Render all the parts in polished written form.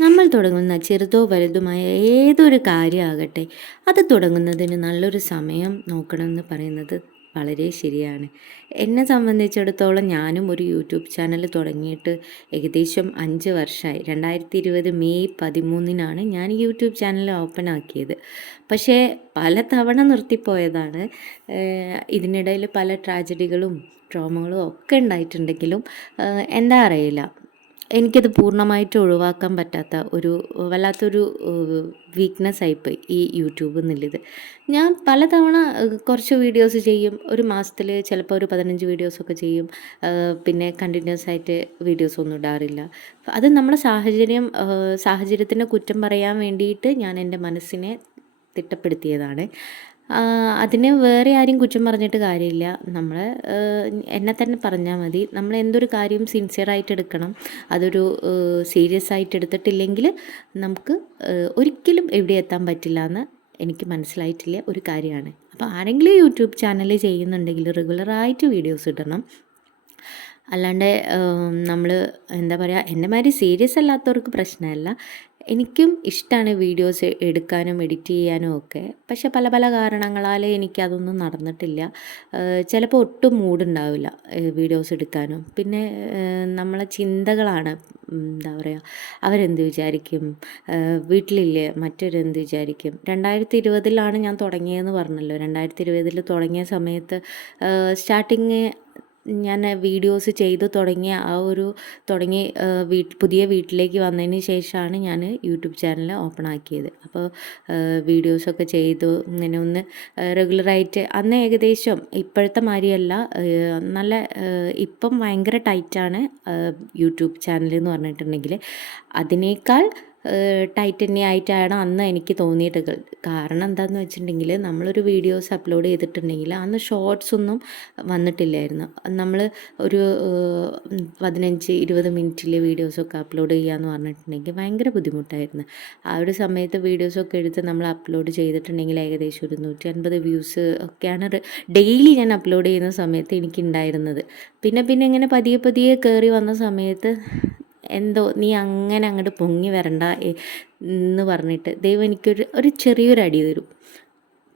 നമ്മൾ തുടങ്ങുന്ന ചെറുതോ വലുതുമായ ഏതൊരു കാര്യമാകട്ടെ, അത് തുടങ്ങുന്നതിന് നല്ലൊരു സമയം നോക്കണമെന്ന് പറയുന്നത് വളരെ ശരിയാണ്. എന്നെ സംബന്ധിച്ചിടത്തോളം ഞാനും ഒരു യൂട്യൂബ് ചാനൽ തുടങ്ങിയിട്ട് ഏകദേശം 5 വർഷമായി. 2020 മെയ് 13-നാണ് ഞാൻ യൂട്യൂബ് ചാനൽ ഓപ്പൺ ആക്കിയത്. പക്ഷേ പല തവണ നിർത്തിപ്പോയതാണ്. ഇതിനിടയിൽ പല ട്രാജഡികളും ട്രോമകളും ഒക്കെ ഉണ്ടായിട്ടുണ്ടെങ്കിലും എന്താ അറിയില്ല, എനിക്കത് പൂർണ്ണമായിട്ട് ഒഴിവാക്കാൻ പറ്റാത്ത ഒരു വല്ലാത്തൊരു വീക്ക്നെസ് ആയിപ്പോയി ഈ യൂട്യൂബ് എന്നുള്ളത്. ഞാൻ പലതവണ കുറച്ച് വീഡിയോസ് ചെയ്യും. ഒരു മാസത്തിൽ ചിലപ്പോൾ ഒരു 15 വീഡിയോസൊക്കെ ചെയ്യും. പിന്നെ കണ്ടിന്യൂസ് ആയിട്ട് വീഡിയോസ് ഒന്നും ഇടാറില്ല. അത് നമ്മുടെ സാഹചര്യത്തിൻ്റെ കുറ്റം പറയാൻ വേണ്ടിയിട്ട് ഞാൻ എൻ്റെ മനസ്സിനെ തിട്ടപ്പെടുത്തിയതാണ്. അതിന് വേറെ ആരും കുറ്റം പറഞ്ഞിട്ട് കാര്യമില്ല. നമ്മൾ എന്നെ തന്നെ പറഞ്ഞാൽ മതി. നമ്മൾ എന്തൊരു കാര്യം സിൻസിയറായിട്ട് എടുക്കണം. അതൊരു സീരിയസ് ആയിട്ട് എടുത്തിട്ടില്ലെങ്കിൽ നമുക്ക് ഒരിക്കലും എവിടെ എത്താൻ പറ്റില്ല എന്ന് എനിക്ക് മനസ്സിലായിട്ടില്ല ഒരു കാര്യമാണ്. അപ്പോൾ ആരെങ്കിലും യൂട്യൂബ് ചാനൽ ചെയ്യുന്നുണ്ടെങ്കിൽ റെഗുലറായിട്ട് വീഡിയോസ് ഇടണം. അല്ലാണ്ട് നമ്മൾ എന്താ പറയുക, എൻ്റെ മാതിരി സീരിയസ് അല്ലാത്തവർക്ക് പ്രശ്നമല്ല. എനിക്കും ഇഷ്ടമാണ് വീഡിയോസ് എടുക്കാനും എഡിറ്റ് ചെയ്യാനും ഒക്കെ. പക്ഷെ പല പല കാരണങ്ങളാൽ എനിക്കതൊന്നും നടന്നിട്ടില്ല. ചിലപ്പോൾ ഒട്ടും മൂഡുണ്ടാവില്ല വീഡിയോസ് എടുക്കാനും. പിന്നെ നമ്മളെ ചിന്തകളാണ്, എന്താ പറയുക, അവരെന്ത് വിചാരിക്കും, വീട്ടിലില്ലേ മറ്റൊരെന്ത് വിചാരിക്കും. 2020-ലാണ് ഞാൻ തുടങ്ങിയതെന്ന് പറഞ്ഞല്ലോ. 2020 തുടങ്ങിയ സമയത്ത് സ്റ്റാർട്ടിങ് ഞാൻ വീഡിയോസ് ചെയ്ത് തുടങ്ങിയ പുതിയ വീട്ടിലേക്ക് വന്നതിന് ശേഷമാണ് ഞാൻ യൂട്യൂബ് ചാനൽ ഓപ്പൺ ആക്കിയത്. അപ്പോൾ വീഡിയോസൊക്കെ ചെയ്തു ഇങ്ങനെ ഒന്ന് റെഗുലറായിട്ട്. അന്ന് ഏകദേശം ഇപ്പോഴത്തെ മാതിരിയല്ല, നല്ല ഇപ്പം ഭയങ്കര ടൈറ്റാണ് യൂട്യൂബ് ചാനൽ എന്ന് പറഞ്ഞിട്ടുണ്ടെങ്കിൽ. അതിനേക്കാൾ ടൈറ്റ് തന്നെയായിട്ടാണ് അന്ന് എനിക്ക് തോന്നിയിട്ട്. കാരണം എന്താണെന്ന് വെച്ചിട്ടുണ്ടെങ്കിൽ, നമ്മളൊരു വീഡിയോസ് അപ്ലോഡ് ചെയ്തിട്ടുണ്ടെങ്കിൽ അന്ന് ഷോർട്സ് ഒന്നും വന്നിട്ടില്ലായിരുന്നു. നമ്മൾ ഒരു 15-20 മിനിറ്റിലെ വീഡിയോസൊക്കെ അപ്ലോഡ് ചെയ്യാന്ന് പറഞ്ഞിട്ടുണ്ടെങ്കിൽ ഭയങ്കര ബുദ്ധിമുട്ടായിരുന്നു. ആ ഒരു സമയത്ത് വീഡിയോസൊക്കെ എടുത്ത് നമ്മൾ അപ്ലോഡ് ചെയ്തിട്ടുണ്ടെങ്കിൽ ഏകദേശം ഒരു 150 വ്യൂസ് ഒക്കെയാണ് ഡെയിലി ഞാൻ അപ്ലോഡ് ചെയ്യുന്ന സമയത്ത് എനിക്കുണ്ടായിരുന്നത്. പിന്നെ ഇങ്ങനെ പതിയെ പതിയെ കയറി വന്ന സമയത്ത് എന്തോ നീ അങ്ങനെ അങ്ങോട്ട് പൊങ്ങി വരണ്ട എന്ന് പറഞ്ഞിട്ട് ദൈവം എനിക്കൊരു ചെറിയൊരു അടി തരും.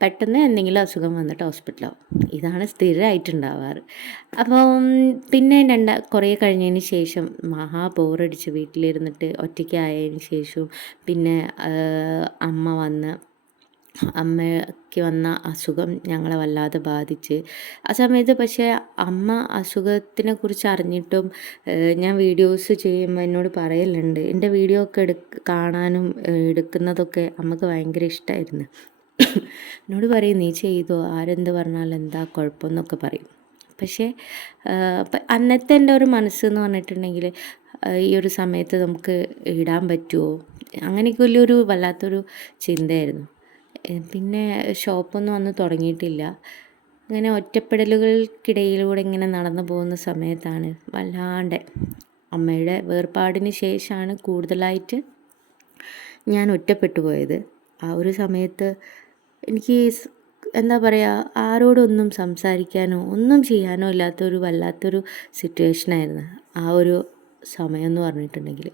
പെട്ടെന്ന് എന്തെങ്കിലും അസുഖം വന്നിട്ട് ഹോസ്പിറ്റലാവും. ഇതാണ് സ്ഥിരമായിട്ടുണ്ടാവാറ്. അപ്പം പിന്നെ കുറേ കഴിഞ്ഞതിന് ശേഷം ബോറടിച്ച് വീട്ടിലിരുന്നിട്ട് ഒറ്റയ്ക്കായതിന് ശേഷവും പിന്നെ അമ്മ അമ്മയ്ക്ക് വന്ന അസുഖം ഞങ്ങളെ വല്ലാതെ ബാധിച്ച്. ആ സമയത്ത് പക്ഷേ അമ്മ അസുഖത്തിനെക്കുറിച്ച് അറിഞ്ഞിട്ടും ഞാൻ വീഡിയോസ് ചെയ്യുമ്പോൾ എന്നോട് പറയലുണ്ട്. എൻ്റെ വീഡിയോ ഒക്കെ കാണാനും എടുക്കുന്നതൊക്കെ അമ്മക്ക് ഭയങ്കര ഇഷ്ടമായിരുന്നു. എന്നോട് പറയും, നീ ചെയ്തോ, ആരെന്ത് പറഞ്ഞാലും എന്താ കുഴപ്പമെന്നൊക്കെ പറയും. പക്ഷേ അന്നത്തെ എൻ്റെ ഒരു മനസ്സെന്ന് പറഞ്ഞിട്ടുണ്ടെങ്കിൽ, ഈ ഒരു സമയത്ത് നമുക്ക് ഇടാൻ പറ്റുമോ, അങ്ങനെയൊക്കെ വലിയൊരു വല്ലാത്തൊരു ചിന്തയായിരുന്നു. പിന്നെ ഷോപ്പൊന്നും അന്ന് തുടങ്ങിയിട്ടില്ല. അങ്ങനെ ഒറ്റപ്പെടലുകൾക്കിടയിലൂടെ ഇങ്ങനെ നടന്നു പോകുന്ന സമയത്താണ് വല്ലാണ്ട് അമ്മയുടെ വേർപാടിന് ശേഷമാണ് കൂടുതലായിട്ട് ഞാൻ ഒറ്റപ്പെട്ടു പോയത്. ആ ഒരു സമയത്ത് എനിക്ക് എന്താ പറയുക, ആരോടൊന്നും സംസാരിക്കാനോ ഒന്നും ചെയ്യാനോ ഇല്ലാത്തൊരു വല്ലാത്തൊരു സിറ്റുവേഷനായിരുന്നു ആ ഒരു സമയം എന്ന് പറഞ്ഞിട്ടുണ്ടെങ്കിൽ.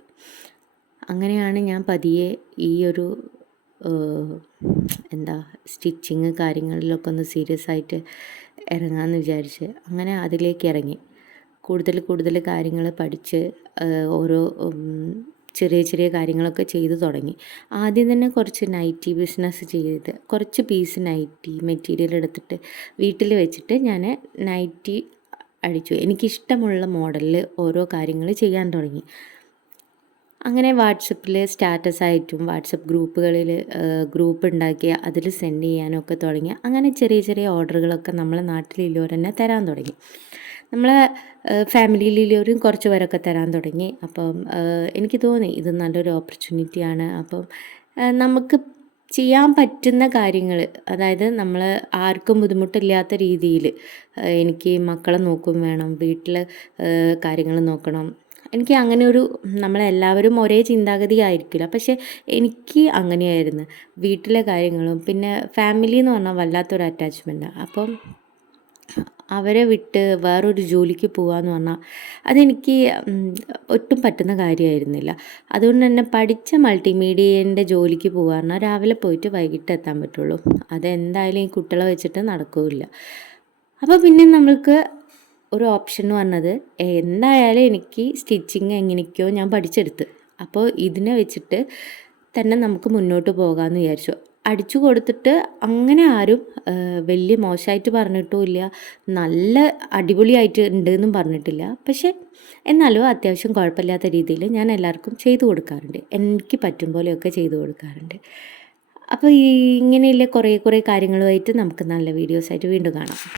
അങ്ങനെയാണ് ഞാൻ പതിയെ ഈ ഒരു സ്റ്റിച്ചിങ് കാര്യങ്ങളിലൊക്കെ ഒന്ന് സീരിയസ് ആയിട്ട് ഇറങ്ങാമെന്ന് വിചാരിച്ച് അങ്ങനെ അതിലേക്ക് ഇറങ്ങി. കൂടുതൽ കാര്യങ്ങൾ പഠിച്ച് ഓരോ ചെറിയ ചെറിയ കാര്യങ്ങളൊക്കെ ചെയ്തു തുടങ്ങി. ആദ്യം തന്നെ കുറച്ച് നൈറ്റി ബിസിനസ് ചെയ്ത് കുറച്ച് പീസ് നൈറ്റി മെറ്റീരിയൽ എടുത്തിട്ട് വീട്ടിൽ വെച്ചിട്ട് ഞാൻ നൈറ്റി അടിച്ചു. എനിക്കിഷ്ടമുള്ള മോഡലിൽ ഓരോ കാര്യങ്ങൾ ചെയ്യാൻ തുടങ്ങി. അങ്ങനെ വാട്സപ്പിൽ സ്റ്റാറ്റസായിട്ടും വാട്സപ്പ് ഗ്രൂപ്പ് ഉണ്ടാക്കി അതിൽ സെൻഡ് ചെയ്യാനൊക്കെ തുടങ്ങി. അങ്ങനെ ചെറിയ ചെറിയ ഓർഡറുകളൊക്കെ നമ്മളെ നാട്ടിലുള്ളവർ തന്നെ തരാൻ തുടങ്ങി. നമ്മളെ ഫാമിലിയിലുള്ളവരും കുറച്ച് പേരൊക്കെ തരാൻ തുടങ്ങി. അപ്പം എനിക്ക് തോന്നി ഇത് നല്ലൊരു ഓപ്പർച്യൂണിറ്റിയാണ്. അപ്പം നമുക്ക് ചെയ്യാൻ പറ്റുന്ന കാര്യങ്ങൾ, അതായത് നമ്മൾ ആർക്കും ബുദ്ധിമുട്ടില്ലാത്ത രീതിയിൽ, എനിക്ക് മക്കളെ നോക്കും വേണം, വീട്ടിൽ കാര്യങ്ങൾ നോക്കണം. എനിക്ക് അങ്ങനെ നമ്മളെല്ലാവരും ഒരേ ചിന്താഗതി ആയിരിക്കില്ല. പക്ഷേ എനിക്ക് അങ്ങനെയായിരുന്നു. വീട്ടിലെ കാര്യങ്ങളും പിന്നെ ഫാമിലി എന്ന് പറഞ്ഞാൽ വല്ലാത്തൊരു അറ്റാച്ച്മെൻറ്റാണ്. അപ്പം അവരെ വിട്ട് വേറൊരു ജോലിക്ക് പോകാമെന്ന് പറഞ്ഞാൽ അതെനിക്ക് ഒട്ടും പറ്റുന്ന കാര്യമായിരുന്നില്ല. അതുകൊണ്ട് തന്നെ പഠിച്ച മൾട്ടിമീഡിയേൻ്റെ ജോലിക്ക് പോകുക പറഞ്ഞാൽ രാവിലെ പോയിട്ട് വൈകിട്ട് എത്താൻ പറ്റുള്ളൂ. അതെന്തായാലും ഈ കുട്ടികളെ വെച്ചിട്ട് നടക്കില്ല. അപ്പോൾ പിന്നെ നമ്മൾക്ക് ഒരു ഓപ്ഷൻ എന്ന് പറഞ്ഞത് എന്തായാലും എനിക്ക് സ്റ്റിച്ചിങ് എങ്ങനെയൊക്കെയോ ഞാൻ പഠിച്ചെടുത്ത്. അപ്പോൾ ഇതിനെ വെച്ചിട്ട് തന്നെ നമുക്ക് മുന്നോട്ട് പോകാമെന്ന് വിചാരിച്ചു. അടിച്ചു കൊടുത്തിട്ട് അങ്ങനെ ആരും വലിയ മോശമായിട്ട് പറഞ്ഞിട്ടുമില്ല, നല്ല അടിപൊളിയായിട്ട് ഉണ്ട് എന്നും പറഞ്ഞിട്ടില്ല. പക്ഷേ എന്നാലും അത്യാവശ്യം കുഴപ്പമില്ലാത്ത രീതിയിൽ ഞാൻ എല്ലാവർക്കും ചെയ്തു കൊടുക്കാറുണ്ട്. എനിക്ക് പറ്റും പോലെയൊക്കെ ചെയ്തു കൊടുക്കാറുണ്ട്. അപ്പോൾ ഇങ്ങനെയുള്ള കുറേ കാര്യങ്ങളുമായിട്ട് നമുക്ക് നല്ല വീഡിയോസായിട്ട് വീണ്ടും കാണാം.